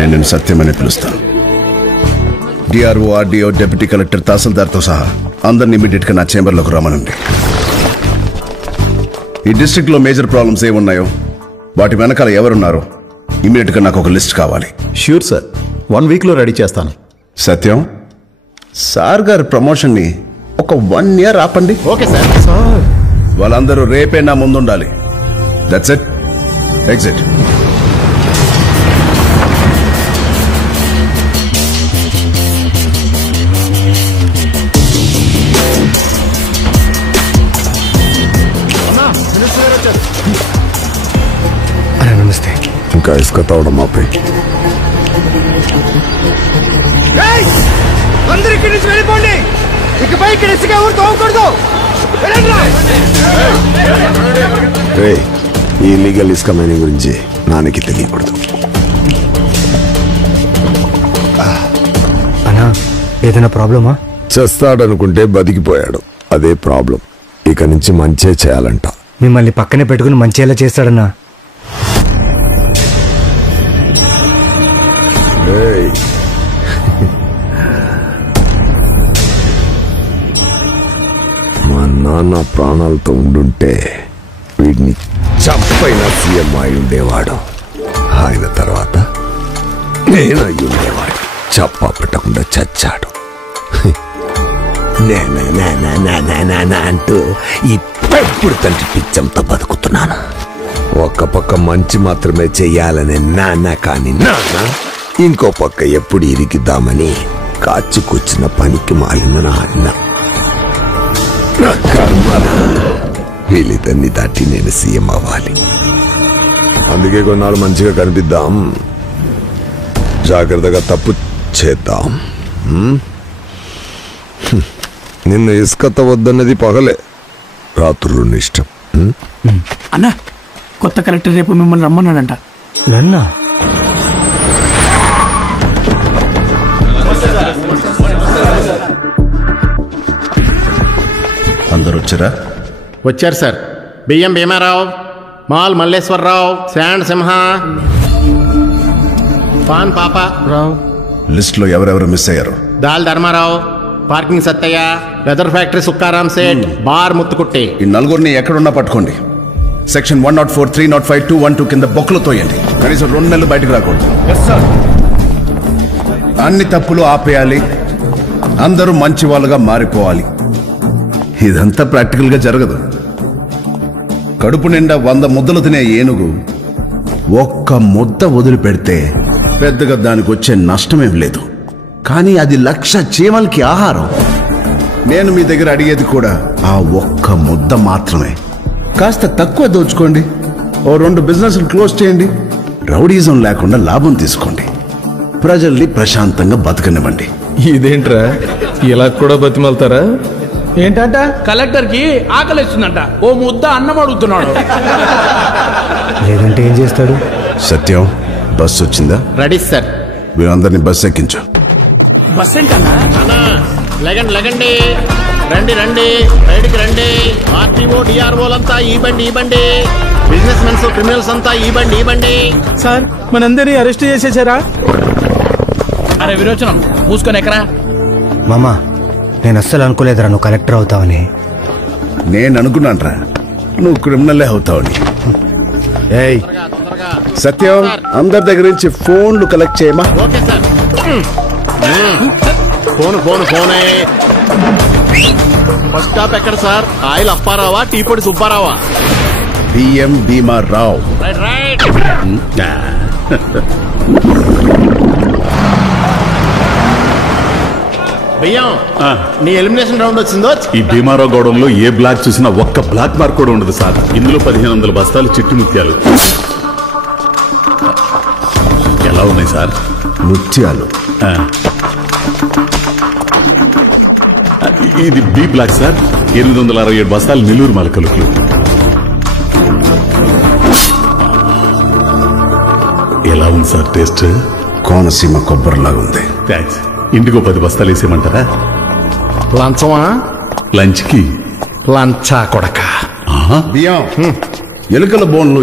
నేను నిన్ను సత్యమని పిలుస్తాను. డిఆర్ఓ, ఆర్డీఓ, డిప్యూటీ కలెక్టర్, తహసీల్దార్తో సహా అందరినీ ఇమీడియట్ గా నా చేంబర్లోకి రమ్మనండి. ఈ డిస్ట్రిక్ట్ లో మేజర్ ప్రాబ్లమ్స్ ఏమున్నాయో, వాటి వెనకాల ఎవరున్నారో ఇమీడియట్ గా నాకు ఒక లిస్ట్ కావాలి. ష్యూర్ సార్, 1 week లో రెడీ చేస్తాను. సత్యం, సార్ గారి ప్రమోషన్ ని ఒక 1 year ఆపండి. Okay sir. సార్ వాళ్ళందరూ రేపే నా ముందుండాలి. That's it. ఎగ్జిట్. నమస్తే. ఇంకా ఇసుక తవ్వడం ఆపే. అందరూ ఇక్కడి నుంచి వెళ్ళిపోండి. ఇకపై ఇక్కడ ఇసుక ఎవరు తవ్వకూడదు. ఈ లీగల్ ఇసుక మైనింగ్ గురించి నాన్నకి తెలియకూడదు. అన్నా, ఏదైనా ప్రాబ్లమా? చేస్తాడనుకుంటే బతికిపోయాడు, అదే ప్రాబ్లం. ఇక నుంచి మంచే చేయాలంట. మిమ్మల్ని పక్కనే పెట్టుకుని మంచి ఎలా చేస్తాడన్నా? మా నాన్న ప్రాణాలతో ఉండుంటే వీడిని చంపైన సీఎం అయి ఉండేవాడు. ఆయన తర్వాత నేను అయి ఉండేవాడు. చప్ప పెట్టకుండా చచ్చాడు. అంటూ ఈ పెప్పుడు తండ్రి పిచ్చంతో బతుకుతున్నాను. ఒక పక్క మంచి మాత్రమే చెయ్యాలనే నాన్న, కాని నాన్న ఇంకో పక్క ఎప్పుడు ఇరిగిద్దామని కాచి కూర్చున్న పనికి మాలిన నాన్న. వీళ్ళిద్దరిని దాటి నేను సీఎం అవ్వాలి. అందుకే కొన్నాళ్ళు మంచిగా కనిపిద్దాం, జాగ్రత్తగా తప్పు చేద్దాం. నిన్ను ఇసుక వద్దన్నది పగలే, రాత్రులు ఇష్టం. అన్నా, కొత్త కలెక్టర్ రేపు మిమ్మల్ని రమ్మన్నాడంట. నన్నా? అందరూ వచ్చారా? వచ్చారు సార్. బియ్యం Bhimarao, mall Malleswararao, sand Simha, pan Paparao. List లో ఎవరెవరు మిస్ అయ్యారు? దాల్ Dharmarao, parking Sattayya, leather factory Sukkaram Seth, bar Muthukutti. ఈ నలుగురిని ఎక్కడున్నా పట్టుకోండి. సెక్షన్ 104, 305, 212 కింద బొక్కలు తోయండి. కనీసం 2 నెలలు బయటకు రాకూడదు. అన్ని తప్పులు ఆపేయాలి. అందరూ మంచి వాళ్ళుగా మారిపోవాలి. ఇదంతా ప్రాక్టికల్ గా జరగదు. కడుపు నిండా 100 ముద్దలు తినే ఏనుగు ఒక్క ముద్ద వదిలిపెడితే పెద్దగా దానికి వచ్చే నష్టమేం లేదు. కానీ అది 1,00,000 చీమలకి ఆహారం. నేను మీ దగ్గర అడిగేది కూడా ఆ ఒక్క ముద్ద మాత్రమే. కాస్త తక్కువ దోచుకోండి, ఓ 2 బిజినెస్లు క్లోజ్ చేయండి, రౌడీజం లేకుండా లాభం తీసుకోండి, ప్రజల్ని ప్రశాంతంగా బతకనివ్వండి. ఇదేంట్రా ఇలా కూడా బతిమాలతారా? ఏంటంట? కలెక్టర్ కి ఆకలిస్తుందంట, ఓ ముద్ద అన్నం అడుగుతున్నాడు. లేదంటే ఏం చేస్తాడు? సత్యం, బస్సు వచ్చిందా? Ready sir. వీరందరినీ బస్సు ఎక్కించు. బస్ ఏంటన్నా? లెగండి లెగండి, రండి రండి, రైడ్కి రండి. ఆర్టీఓ, డిఆర్ఓలంతా ఈ బండి ఈ బండి, బిజినెస్ మెన్స్, క్రిమినల్స్ అంతా ఈ బండి ఈ బండి. సార్, మనందరినీ అరెస్ట్ చేసేసారా? అరే విరోచనం, మూసుకొని ఎక్కరా. మామా, నేను అస్సలు అనుకోలేదురా నువ్వు కలెక్టర్ అవుతావని. నేను అనుకున్నాను నువ్వు క్రిమినల్లే అవుతావని. ఏయ్ సత్యం, అందరి దగ్గర నుంచి ఫోన్లు కలెక్ట్ చేయమా? Okay sir. ఫోనే. బస్ స్టాప్ ఎక్కడ సార్? ఆయిల్ అప్పారావా, టీ పొడి సుబ్బారావా? బిఎం భీమారావు. రైట్. బియ్యం, నీ ఎలిమినేషన్ రౌండ్ వచ్చిందో? ఈ భీమారావు గౌడంలో ఏ బ్లాక్ చూసినా ఒక్క బ్లాక్ మార్క్ కూడా ఉండదు సార్. ఇందులో 1500 బస్తాలు చిట్టు ముత్యాలు. ఎలా ఉన్నాయి సార్? ముత్యాలు. ఇది బి బ్లాక్ సార్. 867 బస్తాలు నెల్లూరు మలకలుపులు. ఎలా ఉంది సార్ టేస్ట్? కోనసీమ కొబ్బరిలాగా ఉంది. థ్యాంక్స్. ఇంటికో 10 బస్తాలు వేసేయమంటారా? లంచమా? లంచ్ కి లంచా కొడక. బియ్యం, ఎలుకల బోన్లు